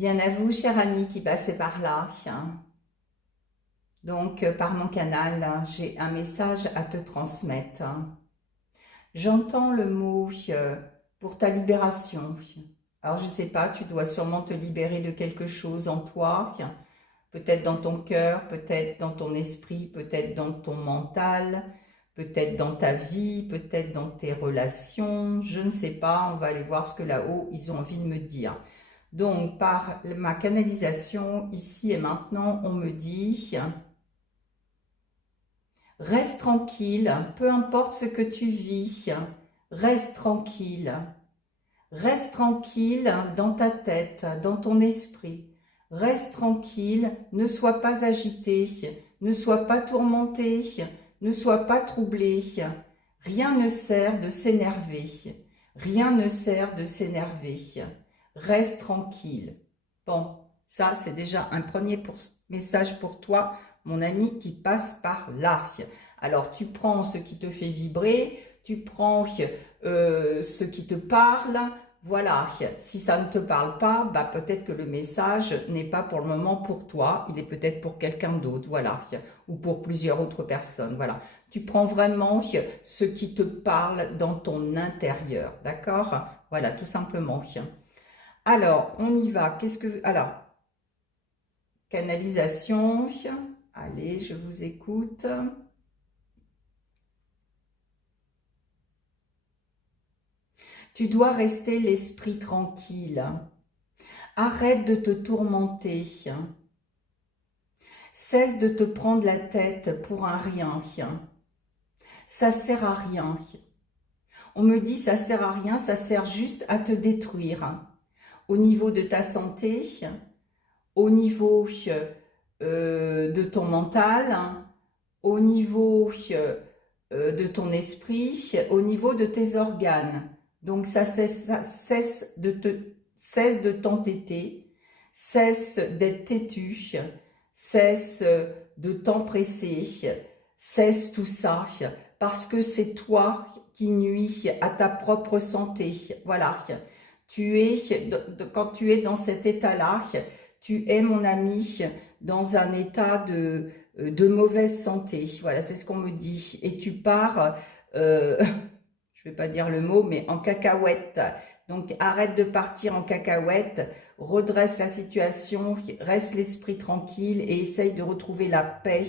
Bien à vous, chers amis qui passez par là. Donc, par mon canal, j'ai un message à te transmettre. J'entends le mot pour ta libération. Alors, je ne sais pas, tu dois sûrement te libérer de quelque chose en toi, peut-être dans ton cœur, peut-être dans ton esprit, peut-être dans ton mental, peut-être dans ta vie, peut-être dans tes relations. Je ne sais pas, on va aller voir ce que là-haut, ils ont envie de me dire. Donc, par ma canalisation, ici et maintenant, on me dit, reste tranquille, peu importe ce que tu vis, reste tranquille. Reste tranquille dans ta tête, dans ton esprit. Reste tranquille, ne sois pas agité, ne sois pas tourmenté, ne sois pas troublé. Rien ne sert de s'énerver. Rien ne sert de s'énerver. Reste tranquille. Bon, ça c'est déjà un premier message pour toi, mon ami qui passe par là. Alors tu prends ce qui te fait vibrer, tu prends ce qui te parle. Voilà, si ça ne te parle pas, bah peut-être que le message n'est pas pour le moment pour toi, il est peut-être pour quelqu'un d'autre, voilà, ou pour plusieurs autres personnes, voilà. Tu prends vraiment ce qui te parle dans ton intérieur, d'accord? Voilà, tout simplement. Alors, on y va. Alors, canalisation. Allez, je vous écoute. Tu dois rester l'esprit tranquille. Arrête de te tourmenter. Cesse de te prendre la tête pour un rien. Ça sert à rien. On me dit ça sert à rien, ça sert juste à te détruire. Au niveau de ta santé, au niveau de ton mental, au niveau de ton esprit, au niveau de tes organes. Donc ça cesse de t'entêter, cesse d'être têtu, cesse de t'empresser, cesse tout ça, parce que c'est toi qui nuis à ta propre santé. Voilà, quand tu es dans cet état-là, tu es, mon ami, dans un état de mauvaise santé. Voilà, c'est ce qu'on me dit. Et tu pars, je ne vais pas dire le mot, mais en cacahuète. Donc, arrête de partir en cacahuète, redresse la situation, reste l'esprit tranquille et essaye de retrouver la paix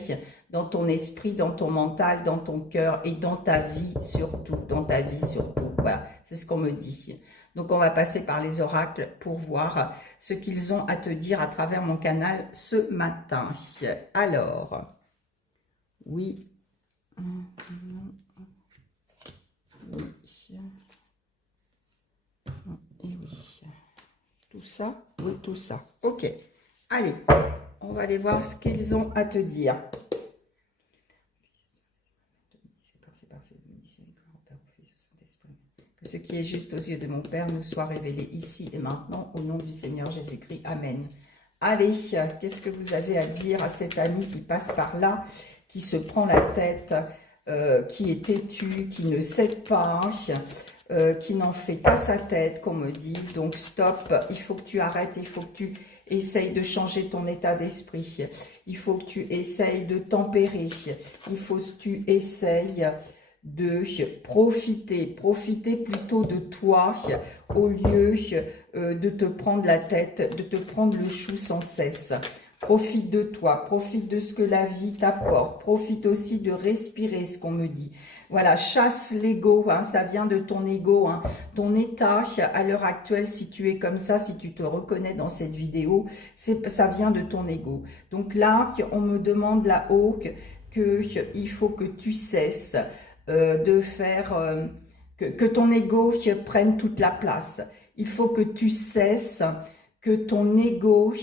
dans ton esprit, dans ton mental, dans ton cœur et dans ta vie surtout, dans ta vie surtout. Voilà, c'est ce qu'on me dit. Donc, on va passer par les oracles pour voir ce qu'ils ont à te dire à travers mon canal ce matin. Alors, oui. Oui. Et oui. Tout ça? Oui, tout ça. Ok. Allez, on va aller voir ce qu'ils ont à te dire. Que ce qui est juste aux yeux de mon Père nous soit révélé ici et maintenant, au nom du Seigneur Jésus-Christ. Amen. Allez, qu'est-ce que vous avez à dire à cet ami qui passe par là, qui se prend la tête, qui est têtu, qui ne cède pas, qui n'en fait qu'à sa tête, qu'on me dit. Donc stop, il faut que tu arrêtes, il faut que tu essayes de changer ton état d'esprit. Il faut que tu essayes de tempérer. Il faut que tu essayes de profiter plutôt de toi au lieu de te prendre la tête, de te prendre le chou sans cesse. Profite de toi, profite de ce que la vie t'apporte, profite aussi de respirer ce qu'on me dit. Voilà, chasse l'ego, hein, ça vient de ton ego, hein. Ton état à l'heure actuelle, si tu es comme ça, si tu te reconnais dans cette vidéo, ça vient de ton ego. Donc là, on me demande là-haut qu'il faut que tu cesses de faire que ton ego prenne toute la place. Il faut que tu cesses que ton ego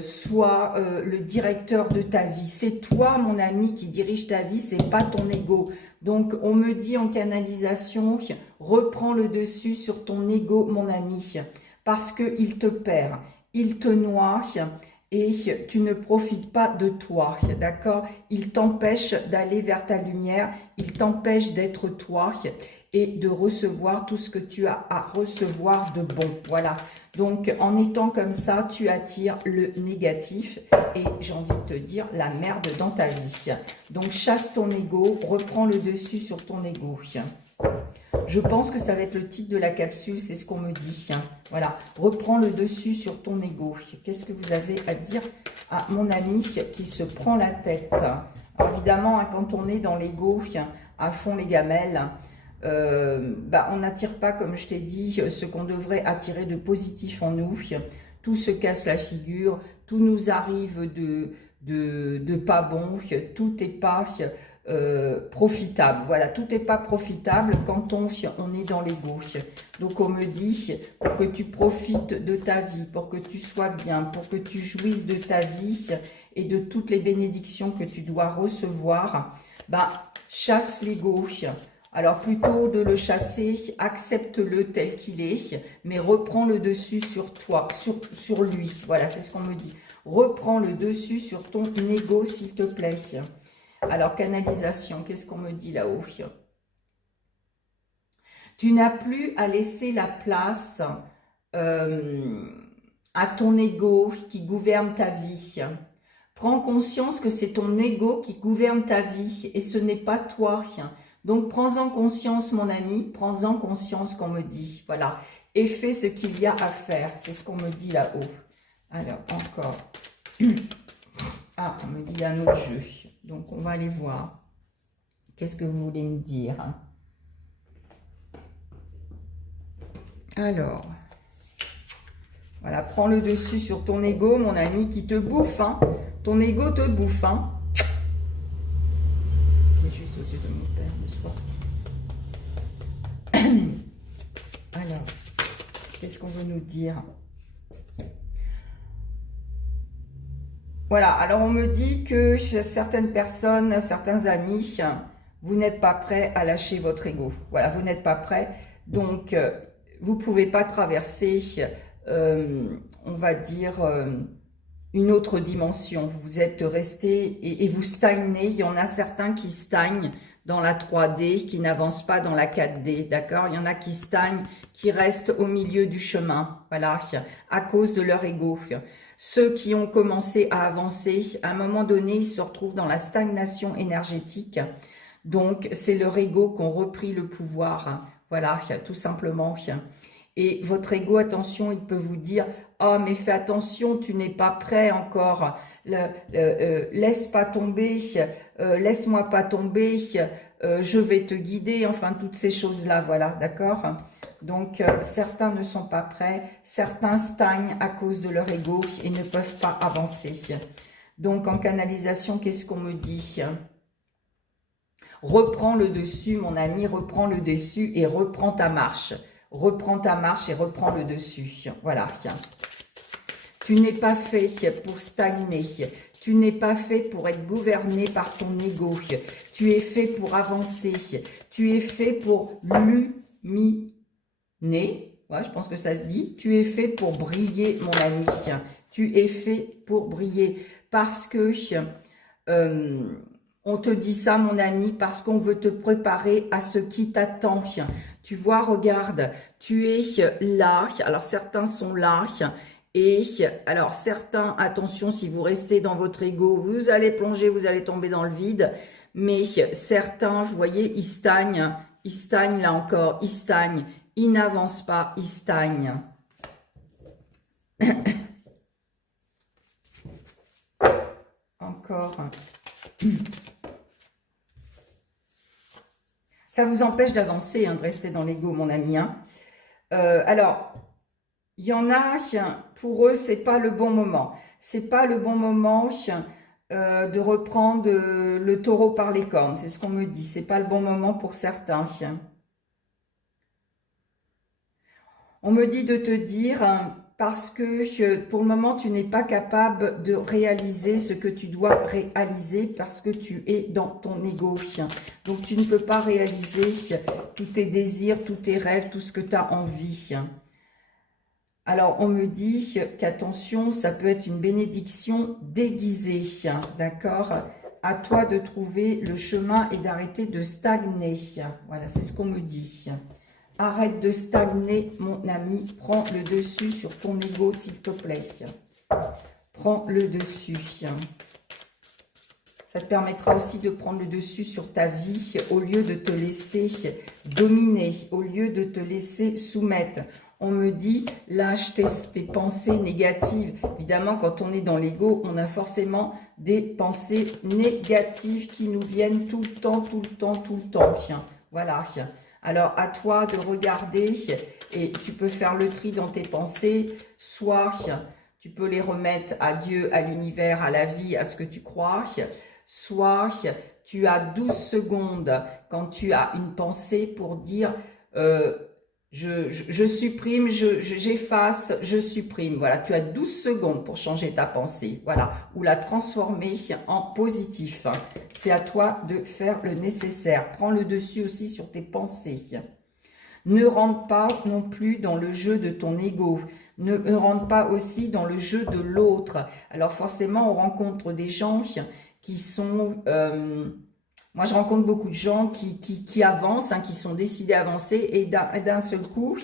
soit le directeur de ta vie. C'est toi, mon ami, qui dirige ta vie, c'est pas ton ego. Donc, on me dit en canalisation, reprends le dessus sur ton ego, mon ami, parce qu'il te perd, il te noie et tu ne profites pas de toi, d'accord? Il t'empêche d'aller vers ta lumière, il t'empêche d'être toi et de recevoir tout ce que tu as à recevoir de bon, voilà. Donc, en étant comme ça, tu attires le négatif et j'ai envie de te dire la merde dans ta vie. Donc, chasse ton ego, reprends le dessus sur ton ego. Je pense que ça va être le titre de la capsule, c'est ce qu'on me dit. Voilà, reprends le dessus sur ton ego. Qu'est-ce que vous avez à dire à mon ami qui se prend la tête? Alors évidemment, quand on est dans l'ego, à fond les gamelles, on n'attire pas, comme je t'ai dit, ce qu'on devrait attirer de positif en nous. Tout se casse la figure, tout nous arrive de pas bon, tout n'est pas profitable. Voilà, tout n'est pas profitable quand on est dans l'ego. Donc on me dit, pour que tu profites de ta vie, pour que tu sois bien, pour que tu jouisses de ta vie et de toutes les bénédictions que tu dois recevoir, chasse l'ego. Alors plutôt de le chasser, accepte-le tel qu'il est, mais reprends le dessus sur toi, sur lui. Voilà, c'est ce qu'on me dit. Reprends le dessus sur ton ego, s'il te plaît. Alors, canalisation, qu'est-ce qu'on me dit là-haut? Tu n'as plus à laisser la place à ton ego qui gouverne ta vie. Prends conscience que c'est ton ego qui gouverne ta vie et ce n'est pas toi. Donc, prends-en conscience, mon ami, prends-en conscience qu'on me dit. Voilà, et fais ce qu'il y a à faire. C'est ce qu'on me dit là-haut. Alors, encore. Ah, on me dit un autre jeu. Donc, on va aller voir. Qu'est-ce que vous voulez me dire? Alors, voilà, prends le dessus sur ton ego, mon ami, qui te bouffe. Ton ego te bouffe. Ce qui est juste aux yeux de mon père le soir. Alors, qu'est-ce qu'on veut nous dire? Voilà, alors on me dit que chez certaines personnes, certains amis, vous n'êtes pas prêts à lâcher votre ego. Voilà, vous n'êtes pas prêts, donc vous ne pouvez pas traverser, on va dire, une autre dimension. Vous êtes resté et vous stagnez. Il y en a certains qui stagnent dans la 3D, qui n'avancent pas dans la 4D, d'accord? Il y en a qui stagnent, qui restent au milieu du chemin, voilà, à cause de leur ego. Ceux qui ont commencé à avancer, à un moment donné, ils se retrouvent dans la stagnation énergétique. Donc, c'est leur ego qui ont repris le pouvoir. Voilà, tout simplement. Et votre ego, attention, il peut vous dire « Oh, mais fais attention, tu n'es pas prêt encore. Laisse pas tomber, laisse-moi pas tomber, je vais te guider. » Enfin, toutes ces choses-là, voilà, d'accord? Donc, certains ne sont pas prêts, certains stagnent à cause de leur ego et ne peuvent pas avancer. Donc, en canalisation, qu'est-ce qu'on me dit? Reprends le dessus, mon ami, reprends le dessus et reprends ta marche. Reprends ta marche et reprends le dessus. Voilà. Tu n'es pas fait pour stagner. Tu n'es pas fait pour être gouverné par ton ego. Tu es fait pour avancer. Tu es fait pour luminer. Ouais, je pense que ça se dit. Tu es fait pour briller, mon ami. Tu es fait pour briller. Parce que on te dit ça, mon ami, parce qu'on veut te préparer à ce qui t'attend. Tu vois, regarde, tu es là. Alors, certains sont là. Et alors, certains, attention, si vous restez dans votre ego, vous allez plonger, vous allez tomber dans le vide. Mais certains, vous voyez, ils stagnent là encore, ils stagnent. Ils n'avancent pas, ils stagnent. Encore. Ça vous empêche d'avancer, de rester dans l'ego, mon ami. Alors, il y en a, pour eux, c'est pas le bon moment. C'est pas le bon moment de reprendre le taureau par les cornes. C'est ce qu'on me dit. C'est pas le bon moment pour certains. On me dit de te dire, parce que pour le moment, tu n'es pas capable de réaliser ce que tu dois réaliser parce que tu es dans ton ego. Donc, tu ne peux pas réaliser tous tes désirs, tous tes rêves, tout ce que tu as envie. Alors, on me dit qu'attention, ça peut être une bénédiction déguisée, d'accord? À toi de trouver le chemin et d'arrêter de stagner. Voilà, c'est ce qu'on me dit. Arrête de stagner, mon ami. Prends le dessus sur ton ego, s'il te plaît. Prends le dessus. Ça te permettra aussi de prendre le dessus sur ta vie au lieu de te laisser dominer, au lieu de te laisser soumettre. On me dit, lâche tes pensées négatives. Évidemment, quand on est dans l'ego, on a forcément des pensées négatives qui nous viennent tout le temps, tout le temps, tout le temps. Voilà. Alors, à toi de regarder et tu peux faire le tri dans tes pensées. Soit tu peux les remettre à Dieu, à l'univers, à la vie, à ce que tu crois. Soit tu as 12 secondes quand tu as une pensée pour dire je supprime, j'efface, je supprime. Voilà, tu as 12 secondes pour changer ta pensée, voilà, ou la transformer en positif. C'est à toi de faire le nécessaire. Prends le dessus aussi sur tes pensées. Ne rentre pas non plus dans le jeu de ton ego. Ne rentre pas aussi dans le jeu de l'autre. Alors forcément, on rencontre des gens qui sont... moi, je rencontre beaucoup de gens qui avancent, qui sont décidés à avancer et d'un seul coup,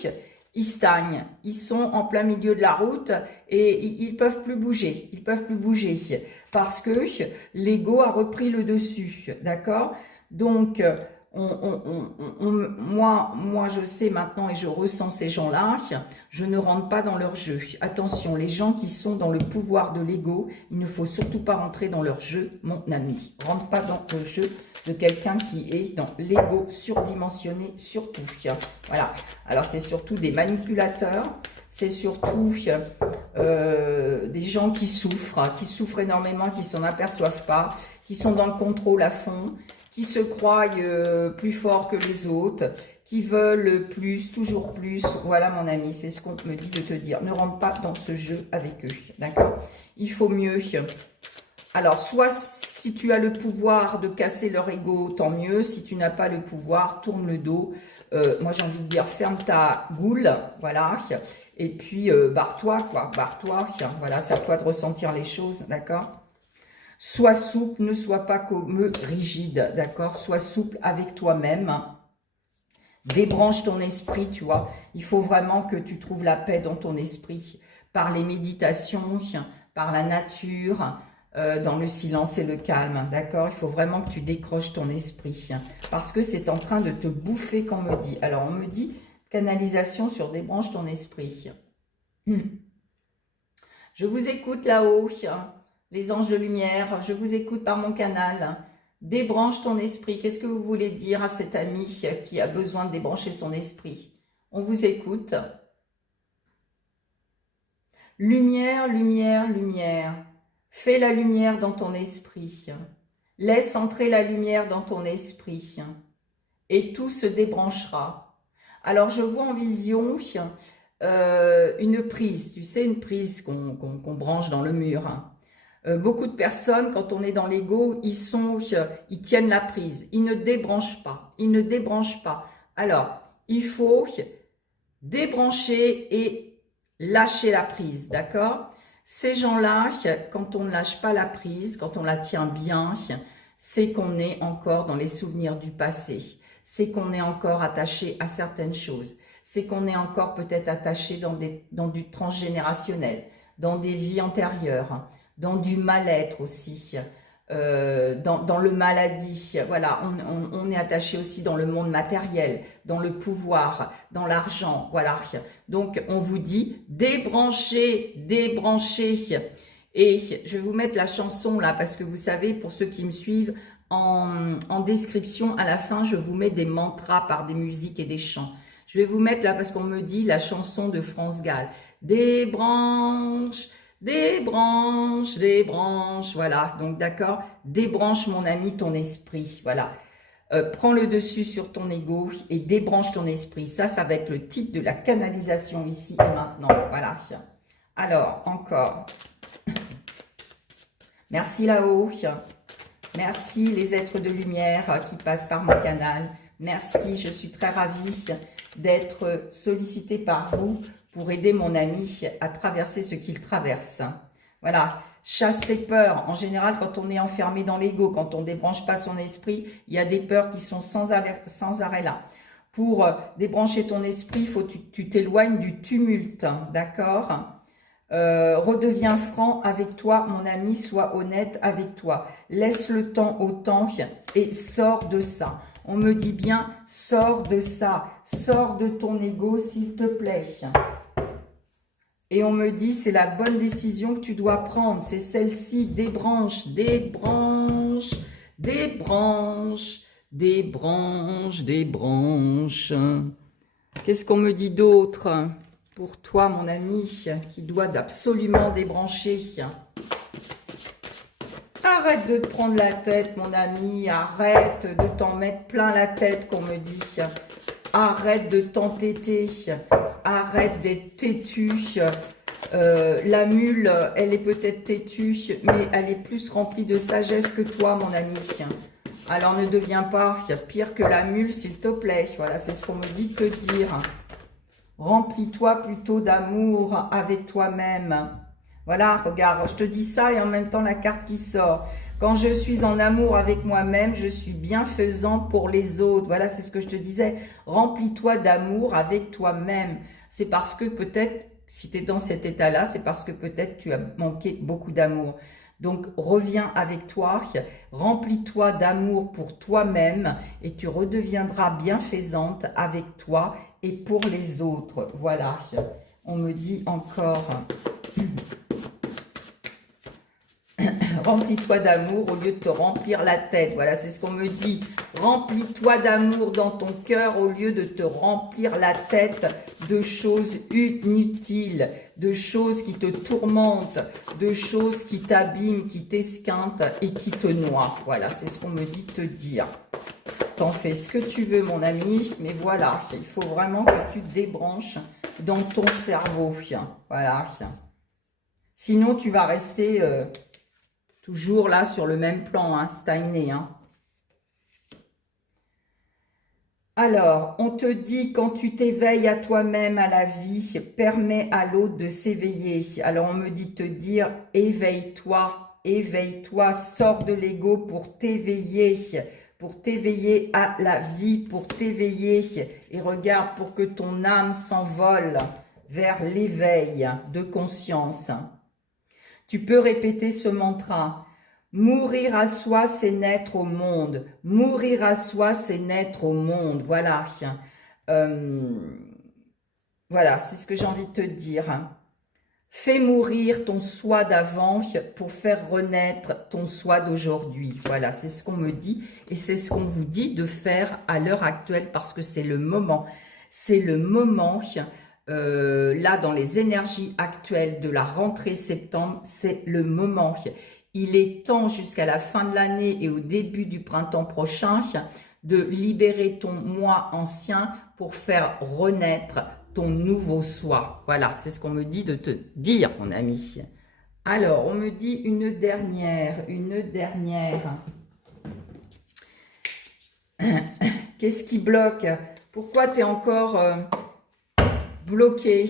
ils stagnent. Ils sont en plein milieu de la route et ils peuvent plus bouger. Ils peuvent plus bouger parce que l'ego a repris le dessus, d'accord? Donc, moi, je sais maintenant et je ressens ces gens-là, je ne rentre pas dans leur jeu. Attention, les gens qui sont dans le pouvoir de l'ego, il ne faut surtout pas rentrer dans leur jeu, mon ami. Rentre pas dans le jeu de quelqu'un qui est dans l'ego surdimensionné, surtout. Voilà. Alors, c'est surtout des manipulateurs, c'est surtout des gens qui souffrent énormément, qui s'en aperçoivent pas, qui sont dans le contrôle à fond, qui se croient plus forts que les autres, qui veulent plus, toujours plus. Voilà, mon ami, c'est ce qu'on me dit de te dire. Ne rentre pas dans ce jeu avec eux, d'accord? Il faut mieux. Alors, soit si tu as le pouvoir de casser leur ego, tant mieux. Si tu n'as pas le pouvoir, tourne le dos. Moi, j'ai envie de dire, ferme ta goule, voilà. Et puis, barre-toi, quoi. Barre-toi, voilà, c'est à toi de ressentir les choses, d'accord? Sois souple, ne sois pas comme rigide, d'accord? Sois souple avec toi-même. Débranche ton esprit, tu vois. Il faut vraiment que tu trouves la paix dans ton esprit. Par les méditations, par la nature, dans le silence et le calme, d'accord? Il faut vraiment que tu décroches ton esprit. Parce que c'est en train de te bouffer, qu'on me dit. Alors, on me dit, canalisation sur débranche ton esprit. Je vous écoute là-haut. Les anges de lumière, je vous écoute par mon canal. Débranche ton esprit. Qu'est-ce que vous voulez dire à cet ami qui a besoin de débrancher son esprit? On vous écoute. Lumière, lumière, lumière. Fais la lumière dans ton esprit. Laisse entrer la lumière dans ton esprit. Et tout se débranchera. Alors, je vois en vision une prise. Tu sais, une prise qu'on branche dans le mur. Beaucoup de personnes, quand on est dans l'ego, ils tiennent la prise. Ils ne débranchent pas. Ils ne débranchent pas. Alors, il faut débrancher et lâcher la prise, d'accord? Ces gens-là, quand on ne lâche pas la prise, quand on la tient bien, c'est qu'on est encore dans les souvenirs du passé. C'est qu'on est encore attaché à certaines choses. C'est qu'on est encore peut-être attaché dans du transgénérationnel, dans des vies antérieures, dans du mal-être aussi, dans le maladie. Voilà, on est attaché aussi dans le monde matériel, dans le pouvoir, dans l'argent. Voilà, donc on vous dit débranchez, débranchez. Et je vais vous mettre la chanson là, parce que vous savez, pour ceux qui me suivent, en description, à la fin, je vous mets des mantras par des musiques et des chants. Je vais vous mettre là, parce qu'on me dit la chanson de France Gall. Débranche, débranche, débranche, voilà, donc d'accord, débranche mon ami ton esprit, voilà, prends le dessus sur ton ego et débranche ton esprit, ça va être le titre de la canalisation ici et maintenant, voilà. Alors, encore, merci là-haut, merci les êtres de lumière qui passent par mon canal, merci, je suis très ravie d'être sollicitée par vous pour aider mon ami à traverser ce qu'il traverse. Voilà, chasse tes peurs. En général, quand on est enfermé dans l'ego, quand on ne débranche pas son esprit, il y a des peurs qui sont sans arrêt là. Pour débrancher ton esprit, il faut que tu t'éloignes du tumulte, d'accord? Redeviens franc avec toi, mon ami, sois honnête avec toi. Laisse le temps au temps et sors de ça. On me dit bien, sors de ça, sors de ton ego, s'il te plaît. Et on me dit, c'est la bonne décision que tu dois prendre, c'est celle-ci, débranche, débranche, débranche, débranche, débranche. Qu'est-ce qu'on me dit d'autre pour toi, mon ami, qui doit absolument débrancher? Arrête de te prendre la tête, mon ami, arrête de t'en mettre plein la tête, qu'on me dit. Arrête de t'entêter, arrête d'être têtu. La mule, elle est peut-être têtue, mais elle est plus remplie de sagesse que toi, mon ami. Alors ne deviens pas pire que la mule, s'il te plaît. Voilà, c'est ce qu'on me dit de te dire. Remplis-toi plutôt d'amour avec toi-même. Voilà, regarde, je te dis ça et en même temps la carte qui sort. Quand je suis en amour avec moi-même, je suis bienfaisant pour les autres. Voilà, c'est ce que je te disais. Remplis-toi d'amour avec toi-même. C'est parce que peut-être, si tu es dans cet état-là, c'est parce que peut-être tu as manqué beaucoup d'amour. Donc, reviens avec toi, remplis-toi d'amour pour toi-même et tu redeviendras bienfaisante avec toi et pour les autres. Voilà, on me dit encore... Remplis-toi d'amour au lieu de te remplir la tête. Voilà, c'est ce qu'on me dit. Remplis-toi d'amour dans ton cœur au lieu de te remplir la tête de choses inutiles, de choses qui te tourmentent, de choses qui t'abîment, qui t'esquintent et qui te noient. Voilà, c'est ce qu'on me dit de te dire. T'en fais ce que tu veux, mon ami, mais voilà, il faut vraiment que tu te débranches dans ton cerveau. Voilà. Sinon, tu vas rester... toujours là sur le même plan, hein, stagné. Hein. Alors, on te dit, quand tu t'éveilles à toi-même, à la vie, permets à l'autre de s'éveiller. Alors, on me dit de te dire, éveille-toi, éveille-toi, sors de l'ego pour t'éveiller à la vie, pour t'éveiller. Et regarde, pour que ton âme s'envole vers l'éveil de conscience. Tu peux répéter ce mantra. Mourir à soi, c'est naître au monde. Mourir à soi, c'est naître au monde. Voilà. Voilà, c'est ce que j'ai envie de te dire. Fais mourir ton soi d'avant pour faire renaître ton soi d'aujourd'hui. Voilà, c'est ce qu'on me dit et c'est ce qu'on vous dit de faire à l'heure actuelle parce que c'est le moment. C'est le moment... là, dans les énergies actuelles de la rentrée septembre, c'est le moment. Il est temps jusqu'à la fin de l'année et au début du printemps prochain de libérer ton moi ancien pour faire renaître ton nouveau soi. Voilà, c'est ce qu'on me dit de te dire, mon ami. Alors, on me dit une dernière. Qu'est-ce qui bloque? Pourquoi tu es encore... bloqué.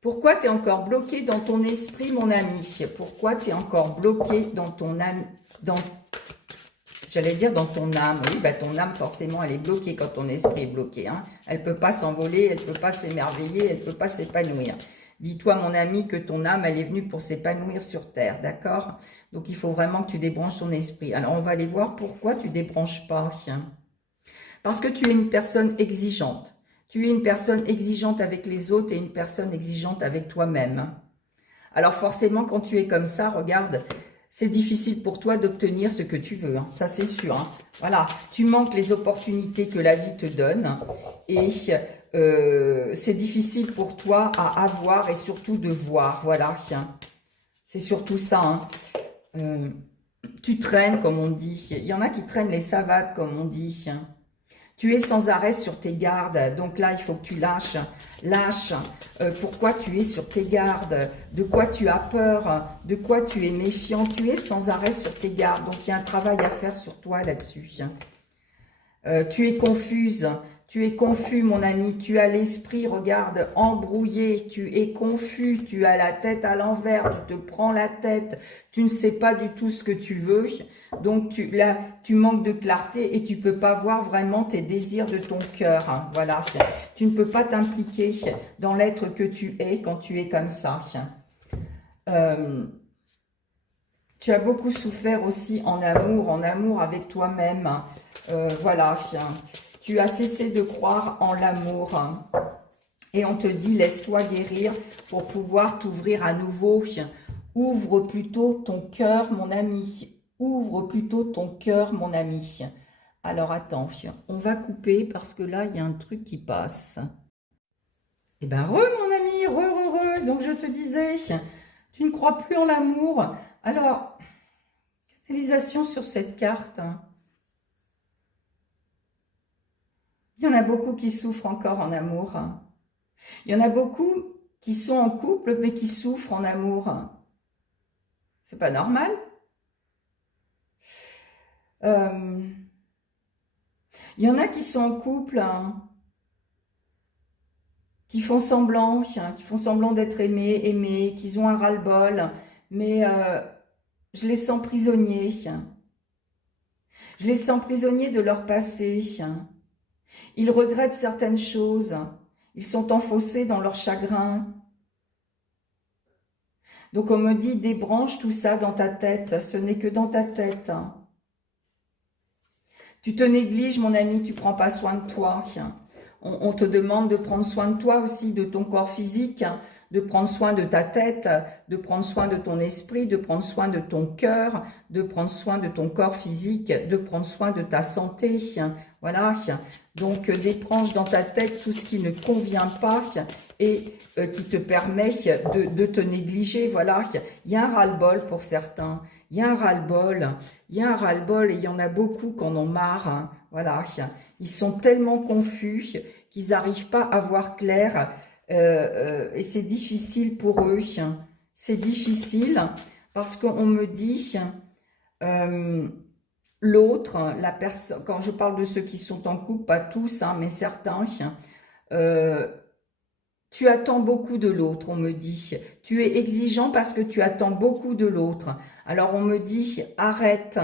Pourquoi tu es encore bloqué dans ton esprit, mon ami? Pourquoi tu es encore bloqué dans ton âme, j'allais dire dans ton âme. Oui, bah ton âme, forcément, elle est bloquée quand ton esprit est bloqué. Hein. Elle ne peut pas s'envoler, elle ne peut pas s'émerveiller, elle ne peut pas s'épanouir. Dis-toi, mon ami, que ton âme, elle est venue pour s'épanouir sur Terre, d'accord? Donc, il faut vraiment que tu débranches ton esprit. Alors, on va aller voir pourquoi tu ne débranches pas. Parce que tu es une personne exigeante. Tu es une personne exigeante avec les autres et une personne exigeante avec toi-même. Alors forcément, quand tu es comme ça, regarde, c'est difficile pour toi d'obtenir ce que tu veux. Hein. Ça, c'est sûr. Hein. Voilà, tu manques les opportunités que la vie te donne. Et c'est difficile pour toi à avoir et surtout de voir. Voilà, c'est surtout ça. Hein. Tu traînes, comme on dit. Il y en a qui traînent les savates, comme on dit. Tu es sans arrêt sur tes gardes, donc là, il faut que tu lâches. Lâche pourquoi tu es sur tes gardes, de quoi tu as peur, de quoi tu es méfiant. Tu es sans arrêt sur tes gardes, donc il y a un travail à faire sur toi là-dessus. Tu es confuse. Tu es confus, mon ami, tu as l'esprit, regarde, embrouillé, tu es confus, tu as la tête à l'envers, tu te prends la tête, tu ne sais pas du tout ce que tu veux, donc là, tu manques de clarté et tu peux pas voir vraiment tes désirs de ton cœur, hein, voilà. Tu ne peux pas t'impliquer dans l'être que tu es quand tu es comme ça. Tu as beaucoup souffert aussi en amour avec toi-même, voilà. Tu as cessé de croire en l'amour et on te dit laisse-toi guérir pour pouvoir t'ouvrir à nouveau. Ouvre plutôt ton cœur, mon ami. Ouvre plutôt ton cœur, mon ami. Alors attends, on va couper parce que là, il y a un truc qui passe. Eh ben, mon ami, donc je te disais, tu ne crois plus en l'amour. Alors, canalisation sur cette carte. Il y en a beaucoup qui souffrent encore en amour. Il y en a beaucoup qui sont en couple, mais qui souffrent en amour. C'est pas normal. Il y en a qui sont en couple, qui font semblant d'être aimés, qu'ils ont un ras-le-bol, mais je les sens prisonniers. Je les sens prisonniers de leur passé. Ils regrettent certaines choses. Ils sont enfoncés dans leur chagrin. Donc on me dit, débranche tout ça dans ta tête. Ce n'est que dans ta tête. Tu te négliges, mon ami, tu ne prends pas soin de toi. On te demande de prendre soin de toi aussi, de ton corps physique, de prendre soin de ta tête, de prendre soin de ton esprit, de prendre soin de ton cœur, de prendre soin de ton corps physique, de prendre soin de ta santé. Voilà, donc débranche dans ta tête tout ce qui ne convient pas et qui te permet de te négliger. Voilà, il y a un ras-le-bol pour certains, il y a un ras-le-bol, il y a un ras-le-bol et il y en a beaucoup qui en ont marre. Voilà, ils sont tellement confus qu'ils n'arrivent pas à voir clair et c'est difficile pour eux. C'est difficile parce qu'on me dit... l'autre, la personne, quand je parle de ceux qui sont en couple, pas tous, mais certains, tu attends beaucoup de l'autre, on me dit. Tu es exigeant parce que tu attends beaucoup de l'autre. Alors on me dit, arrête,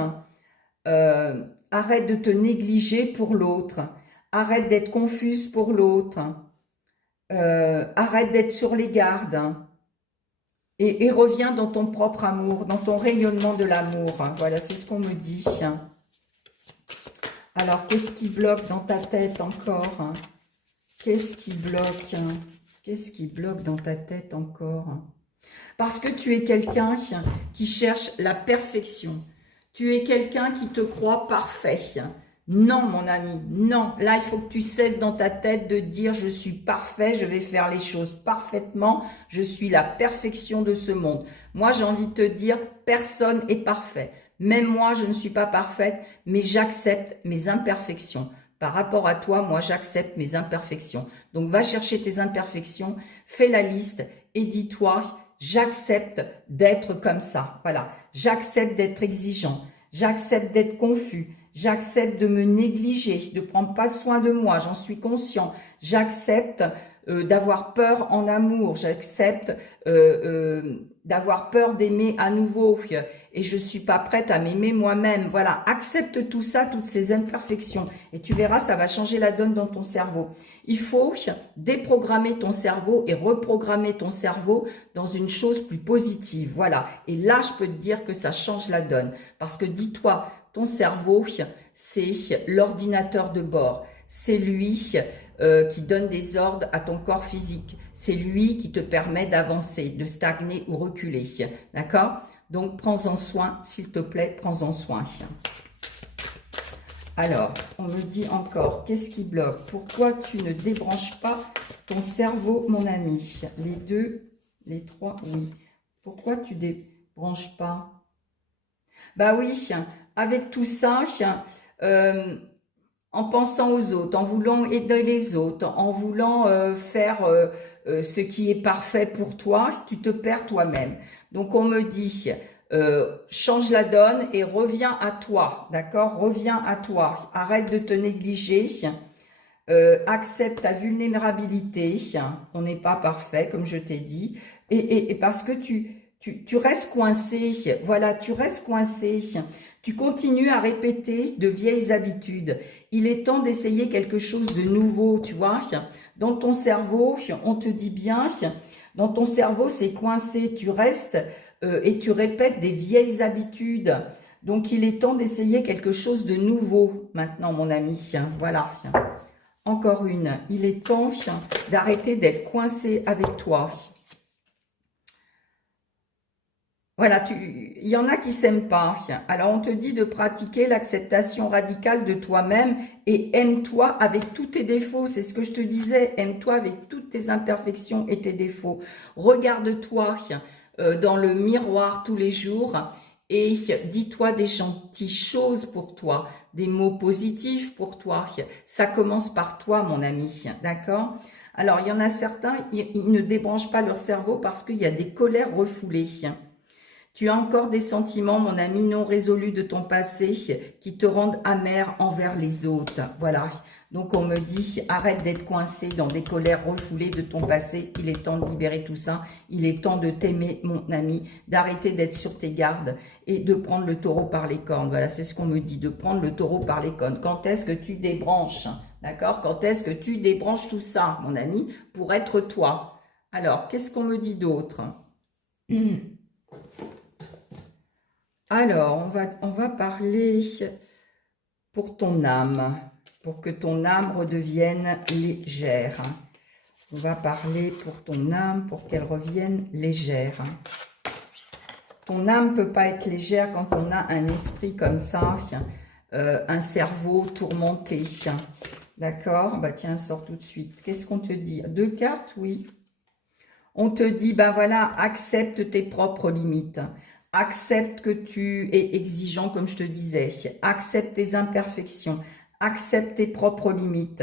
arrête de te négliger pour l'autre. Arrête d'être confuse pour l'autre. Arrête d'être sur les gardes. Et reviens dans ton propre amour, dans ton rayonnement de l'amour. Voilà, c'est ce qu'on me dit. Alors, qu'est-ce qui bloque dans ta tête encore? Qu'est-ce qui bloque? Qu'est-ce qui bloque dans ta tête encore? Parce que tu es quelqu'un qui cherche la perfection. Tu es quelqu'un qui te croit parfait. Non, mon ami, non. Là, il faut que tu cesses dans ta tête de dire « je suis parfait, je vais faire les choses parfaitement, je suis la perfection de ce monde ». Moi, j'ai envie de te dire « personne est parfait ». Même moi, je ne suis pas parfaite, mais j'accepte mes imperfections. Par rapport à toi, moi, j'accepte mes imperfections. Donc, va chercher tes imperfections, fais la liste et dis-toi « j'accepte d'être comme ça ». Voilà, j'accepte d'être exigeant, j'accepte d'être confus. J'accepte de me négliger, de ne prendre pas soin de moi, j'en suis conscient. J'accepte d'avoir peur en amour, j'accepte d'avoir peur d'aimer à nouveau et je ne suis pas prête à m'aimer moi-même. Voilà, accepte tout ça, toutes ces imperfections et tu verras, ça va changer la donne dans ton cerveau. Il faut déprogrammer ton cerveau et reprogrammer ton cerveau dans une chose plus positive. Voilà, et là, je peux te dire que ça change la donne parce que dis-toi, ton cerveau, c'est l'ordinateur de bord. C'est lui qui donne des ordres à ton corps physique. C'est lui qui te permet d'avancer, de stagner ou reculer. D'accord? Donc, prends-en soin, s'il te plaît, prends-en soin. Alors, on me dit encore, qu'est-ce qui bloque? Pourquoi tu ne débranches pas ton cerveau, mon ami? Les deux, les trois, oui. Pourquoi tu débranches pas? Bah oui, avec tout ça, en pensant aux autres, en voulant aider les autres, en voulant faire ce qui est parfait pour toi, tu te perds toi-même. Donc on me dit, change la donne et reviens à toi, d'accord? Reviens à toi. Arrête de te négliger. Accepte ta vulnérabilité. On n'est pas parfait, comme je t'ai dit. Et parce que tu restes coincé. Voilà, tu restes coincé. Tu continues à répéter de vieilles habitudes. Il est temps d'essayer quelque chose de nouveau, tu vois. Dans ton cerveau, on te dit bien, dans ton cerveau, c'est coincé. Tu restes et tu répètes des vieilles habitudes. Donc, il est temps d'essayer quelque chose de nouveau maintenant, mon ami. Voilà. Encore une. Il est temps d'arrêter d'être coincé avec toi. Voilà, il y en a qui s'aiment pas. Alors, on te dit de pratiquer l'acceptation radicale de toi-même et aime-toi avec tous tes défauts. C'est ce que je te disais. Aime-toi avec toutes tes imperfections et tes défauts. Regarde-toi dans le miroir tous les jours et dis-toi des gentilles choses pour toi, des mots positifs pour toi. Ça commence par toi, mon ami. D'accord ? Alors, il y en a certains, ils ne débranchent pas leur cerveau parce qu'il y a des colères refoulées. Tu as encore des sentiments, mon ami, non résolus de ton passé qui te rendent amer envers les autres. Voilà. Donc, on me dit, arrête d'être coincé dans des colères refoulées de ton passé. Il est temps de libérer tout ça. Il est temps de t'aimer, mon ami, d'arrêter d'être sur tes gardes et de prendre le taureau par les cornes. Voilà, c'est ce qu'on me dit, de prendre le taureau par les cornes. Quand est-ce que tu débranches? D'accord? Quand est-ce que tu débranches tout ça, mon ami, pour être toi? Alors, qu'est-ce qu'on me dit d'autre? Alors, on va parler pour ton âme, pour que ton âme redevienne légère. On va parler pour ton âme, pour qu'elle revienne légère. Ton âme ne peut pas être légère quand on a un esprit comme ça, un cerveau tourmenté. D'accord? Bah tiens, sors tout de suite. Qu'est-ce qu'on te dit? 2 cartes, oui. On te dit, ben voilà, accepte tes propres limites. Accepte que tu es exigeant, comme je te disais. Accepte tes imperfections. Accepte tes propres limites.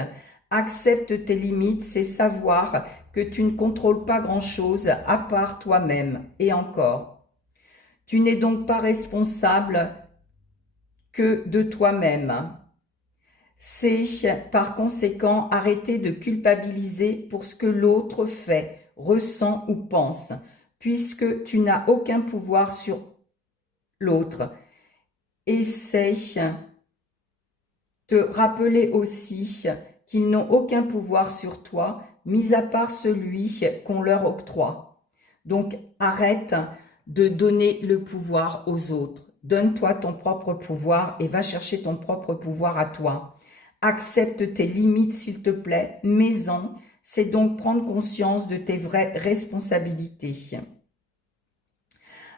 Accepte tes limites, c'est savoir que tu ne contrôles pas grand-chose à part toi-même. Et encore. Tu n'es donc pas responsable que de toi-même. C'est par conséquent arrêter de culpabiliser pour ce que l'autre fait, ressent ou pense, puisque tu n'as aucun pouvoir sur l'autre. Essaye de rappeler aussi qu'ils n'ont aucun pouvoir sur toi, mis à part celui qu'on leur octroie. Donc arrête de donner le pouvoir aux autres. Donne-toi ton propre pouvoir et va chercher ton propre pouvoir à toi. Accepte tes limites, s'il te plaît, mets-en. C'est donc prendre conscience de tes vraies responsabilités.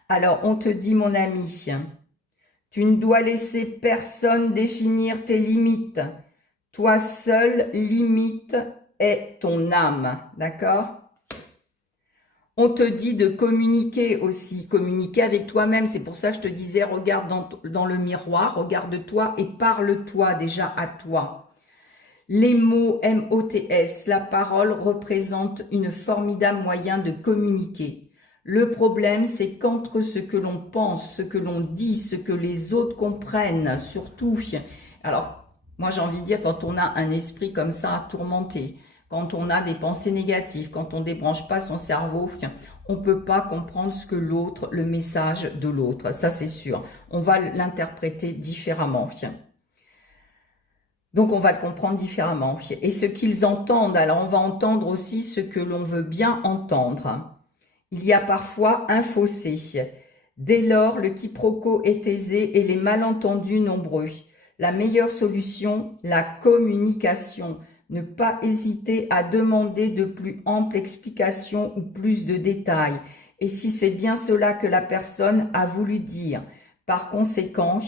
Alors, on te dit, mon ami, tu ne dois laisser personne définir tes limites. Toi seul limite est ton âme, d'accord ? On te dit de communiquer aussi, communiquer avec toi-même. C'est pour ça que je te disais, regarde dans le miroir, regarde-toi et parle-toi déjà à toi. Les mots MOTS, la parole représente une formidable moyen de communiquer. Le problème, c'est qu'entre ce que l'on pense, ce que l'on dit, ce que les autres comprennent, surtout, alors, moi j'ai envie de dire, quand on a un esprit comme ça tourmenté, quand on a des pensées négatives, quand on ne débranche pas son cerveau, on ne peut pas comprendre ce que l'autre, le message de l'autre, ça c'est sûr. On va l'interpréter différemment. Donc on va le comprendre différemment. Et ce qu'ils entendent, alors on va entendre aussi ce que l'on veut bien entendre. Il y a parfois un fossé. Dès lors, le quiproquo est aisé et les malentendus nombreux. La meilleure solution, la communication. Ne pas hésiter à demander de plus amples explications ou plus de détails. Et si c'est bien cela que la personne a voulu dire. Par conséquent,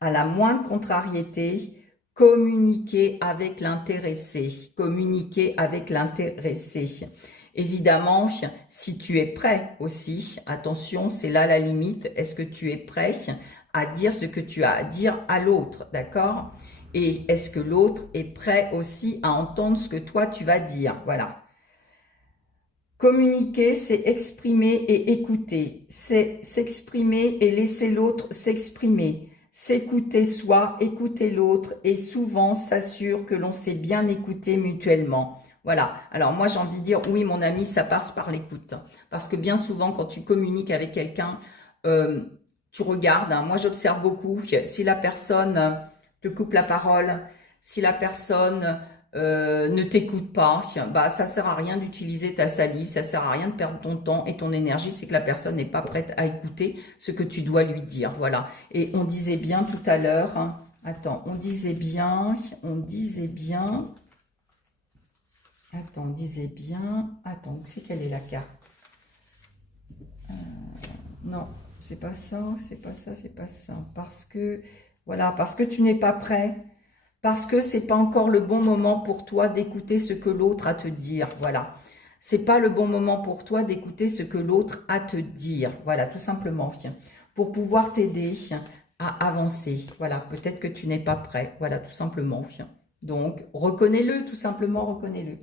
à la moindre contrariété, communiquer avec l'intéressé. Communiquer avec l'intéressé. Évidemment, si tu es prêt aussi, attention, c'est là la limite. Est-ce que tu es prêt à dire ce que tu as à dire à l'autre, d'accord ? Et est-ce que l'autre est prêt aussi à entendre ce que toi tu vas dire? Voilà. Communiquer, c'est exprimer et écouter. C'est s'exprimer et laisser l'autre s'exprimer. S'écouter soi, écouter l'autre et souvent s'assure que l'on s'est bien écouté mutuellement. Voilà. Alors moi, j'ai envie de dire, oui, mon ami, ça passe par l'écoute. Parce que bien souvent, quand tu communiques avec quelqu'un, tu regardes. Moi, j'observe beaucoup. Si la personne te coupe la parole, si la personne ne t'écoute pas, bah ça sert à rien d'utiliser ta salive, ça sert à rien de perdre ton temps et ton énergie, c'est que la personne n'est pas prête à écouter ce que tu dois lui dire, voilà. Et on disait bien tout à l'heure, hein, attends, on disait bien, attends, c'est quelle est la carte? Non, c'est pas ça, parce que, voilà, parce que tu n'es pas prêt. Parce que c'est pas encore le bon moment pour toi d'écouter ce que l'autre a à te dire. Voilà. C'est pas le bon moment pour toi d'écouter ce que l'autre a à te dire. Voilà, tout simplement. Pour pouvoir t'aider à avancer. Voilà, peut-être que tu n'es pas prêt. Voilà, tout simplement. Donc, reconnais-le, tout simplement, reconnais-le.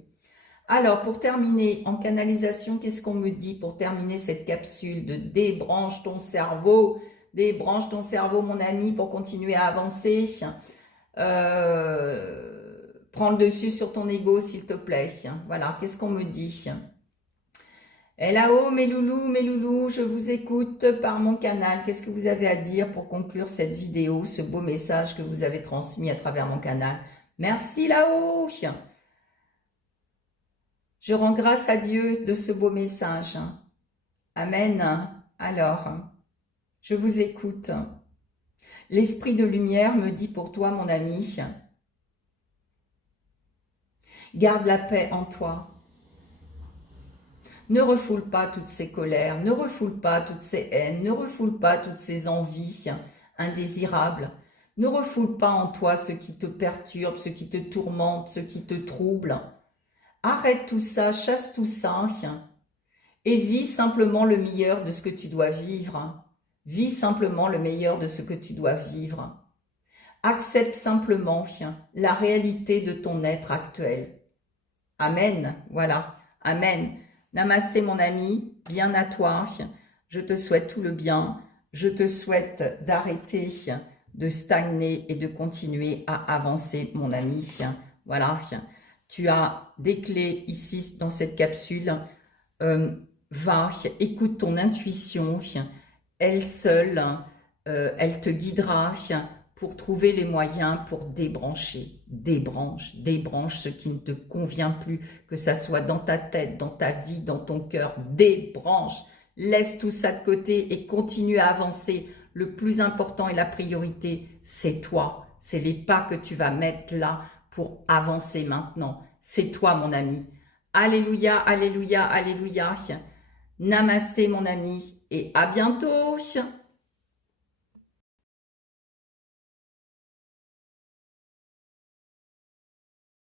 Alors, pour terminer, en canalisation, qu'est-ce qu'on me dit pour terminer cette capsule de débranche ton cerveau? Débranche ton cerveau, mon ami, pour continuer à avancer. Prends le dessus sur ton ego, s'il te plaît. Voilà, qu'est-ce qu'on me dit? Et là-haut, mes loulous, je vous écoute par mon canal. Qu'est-ce que vous avez à dire pour conclure cette vidéo, ce beau message que vous avez transmis à travers mon canal? Merci là-haut. Je rends grâce à Dieu de ce beau message. Amen. Alors, je vous écoute. L'esprit de lumière me dit pour toi, mon ami, garde la paix en toi. Ne refoule pas toutes ces colères, ne refoule pas toutes ces haines, ne refoule pas toutes ces envies indésirables. Ne refoule pas en toi ce qui te perturbe, ce qui te tourmente, ce qui te trouble. Arrête tout ça, chasse tout ça et vis simplement le meilleur de ce que tu dois vivre. Vis simplement le meilleur de ce que tu dois vivre. Accepte simplement la réalité de ton être actuel. Amen. Voilà. Amen. Namasté mon ami, bien à toi. Je te souhaite tout le bien. Je te souhaite d'arrêter de stagner et de continuer à avancer, mon ami. Voilà. Tu as des clés ici dans cette capsule. Va, écoute ton intuition. Elle seule, elle te guidera pour trouver les moyens pour débrancher. Débranche ce qui ne te convient plus, que ça soit dans ta tête, dans ta vie, dans ton cœur. Débranche, laisse tout ça de côté et continue à avancer. Le plus important et la priorité, c'est toi. C'est les pas que tu vas mettre là pour avancer maintenant. C'est toi, mon ami. Alléluia, alléluia, alléluia. Namasté, mon ami, et à bientôt.